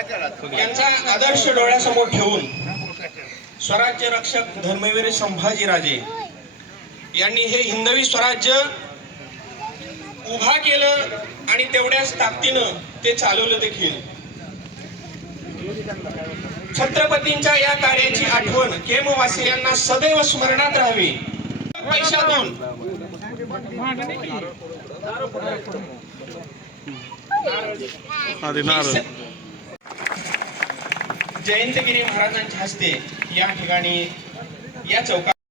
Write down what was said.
यांचा आदर्श डोळ्यासमोर ठेवून स्वराज्य रक्षक धर्मवीर संभाजीराजे यांनी हे हिंदवी स्वराज्य उभा केलं आणि तेवढ्याच ताकदीनं ते चालवलं देखील. छत्रपतींच्या या कार्याची आठवण केमवासियांना सदैव स्मरणात राहावी. पैशातून जयंतगिरी महाराजांच्या हस्ते या ठिकाणी या चौकात